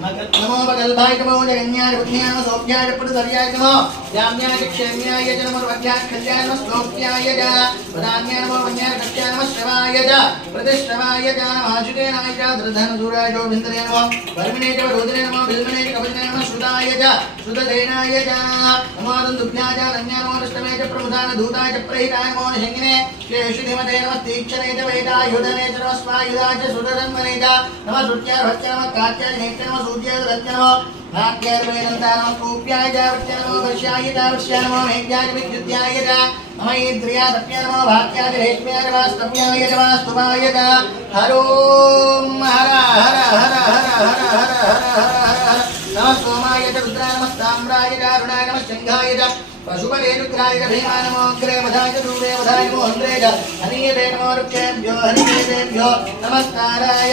नमो बगल्भाय नमो जगन्याय बुद्ध्याय सोभ्याय पुरुषर्याय नमो याम्याय क्षेम्याय च नमो वध्याय कल्याय नमो श्लोक्याय च प्रधान्याय नमो वन्याय कक्षाय नमो श्रवाय च प्रतिश्रवाय च नमाशुकेनाय च धृधनसूराय च विन्दरे नमो वर्मिणे च रोदने नमो बिल्मणे च कवचने नमो श्रुताय च श्रुतदेनाय च नमो दुभ्याय च रण्याय नमो दृष्टमे च प्रमुदान दूताय च प्रहिताय नमो शङ्गिने शेषुधिमते नमो तीक्षणे च वैतायुधने च नमो स्वायुधाय च सुरधन्वने च नमो श्रुत्याय भक्त्याय नमो कात्याय नेत्याय नमो सूर्याय रत्नमो भाग्याय नमो कूप्याय च वृत्याय नमो वर्ष्याय च वर्ष्याय नमो मेघ्याय च विद्युत्याय च नमो इंद्रियाय तप्याय नमो भाग्याय च रेश्म्याय च वास्तव्याय च वास्तुवाय च हरोम हर हर हर हर हर हर हर हर नमः सोमाय च रुद्राय नमः ताम्राय च अरुणाय नमः शङ्खाय च पशुपते रुद्राय च भीमाय नमो अग्रे वधाय च दूरे वधाय नमो हन्त्रे च हनीयते नमो रुक्षेभ्यो हनीयतेभ्यो नमस्काराय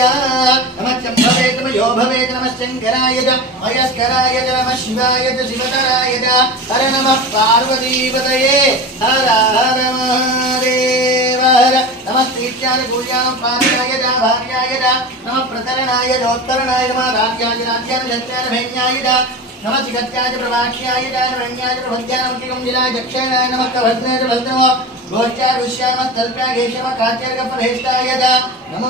नमः चम्भवे च यो भवे च नमः शङ्कराय च मयस्कराय च नमः शिवाय च शिवतराय च हर नमः पार्वतीपतये हर हर महादेव हर नमः श्रीत्याय पूज्याय पार्वत्याय च भार्याय च नमः प्रतरणाय चोत्तरणाय नमः राज्याय राज्याय जत्याय भेण्याय च नमः चिकत्याय प्रवाक्ष्याय च रण्याय प्रभद्याय नमः जिलाय दक्षिणाय नमः कभद्राय च भद्रमो गोष्ठ्याय ऋष्याय नमः तल्प्याय घेष्याय कात्याय कपरहेष्टाय च नमो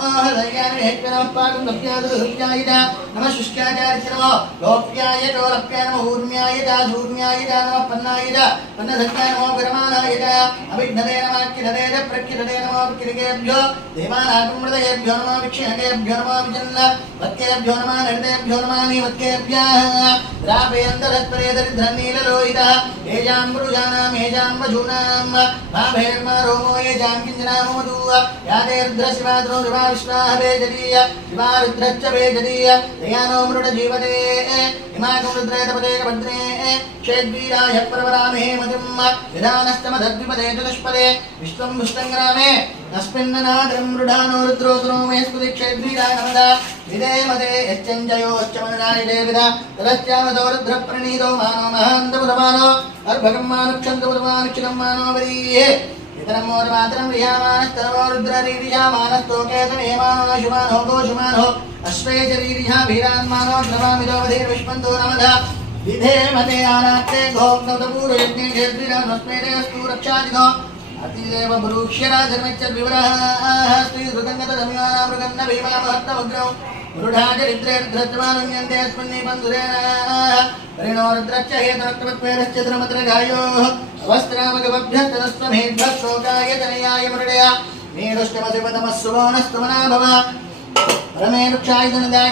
हृदयाय हेत्य नमः पाकं कप्याय हृत्याय च नमः शुष्क्याय च नमो गोप्याय च लप्याय नमः ऊर्म्याय च धूर्म्याय च नमः पन्नाय च पन्नधत्ताय नमो विरमाणाय च अभिघ्नते नमः किधते च प्रकिधते नमो किरिकेभ्यो देवानागमृतयेभ्यो नमः विक्षिणकेभ्यो नमः विजन्न वत्केभ्यो नमः नृतेभ्यो नमः निवत्केभ्यः रापेन्दरत्परे दरिद्रनीललोहितः येजाम्बुजानां येजाम्बजूनां भाभेर्मरोमो येजां किञ्जनामो मधु यादेर्द्रशिवाद्रो विभा विश्वाह वेजदीय शिवारुद्रश्च वेजदीय दयानो मृडजीवते हिमाकं रुद्रेतपदे भद्रे क्षेद्वीराय प्रवरामहे मतिं विधानस्तमधद्विपदे चतुष्पदे विश्वं विष्टङ्ग्रामे अस्मिन्ननादं मृडानो रुद्रोतनो मे स्मृति क्षेद्वीराय नमदा विधेमते यश्चञ्जयोश्चमनाय देविदा तदस्यावतो रुद्रप्रणीतो मानो महान्तमुदमानो अर्भकं मानुक्षन्तमुदमानुक्षितं मानो वरीये इतरं मोदमातरं रियामानस्तनवो रुद्ररीरियामानस्तोकेतनेमानो शुमानो गोशुमानो अश्वेजरीरिया भीरान्मानो द्रवामिदोवधीर्विष्पन्तो नमदा विधेमते आरात्ते गोप्नवतपूर्वयज्ञे क्षेत्रीरामस्मेने अस्तु रक्षादिनो अतिदेव ब्रूक्ष्यराजन्मेच्चद्विवरः श्रीधृतङ्गतदमिवानामृगन्न भीमयामहत्तमग्रौ रुढाचरित्रेर्धृतमानुन्यन्ते अस्मिन्निबन्धुरेण परिणो रुद्रश्च हेतरक्तवत्पेरश्च द्रमत्रगायोः अवस्त्रामगवभ्यस्तदस्त्वमेभ्यः शोकाय तनयाय मृडया नीडुष्टमसिपतमः सुवोनस्तुमना भव रमे वृक्षाय धनदाय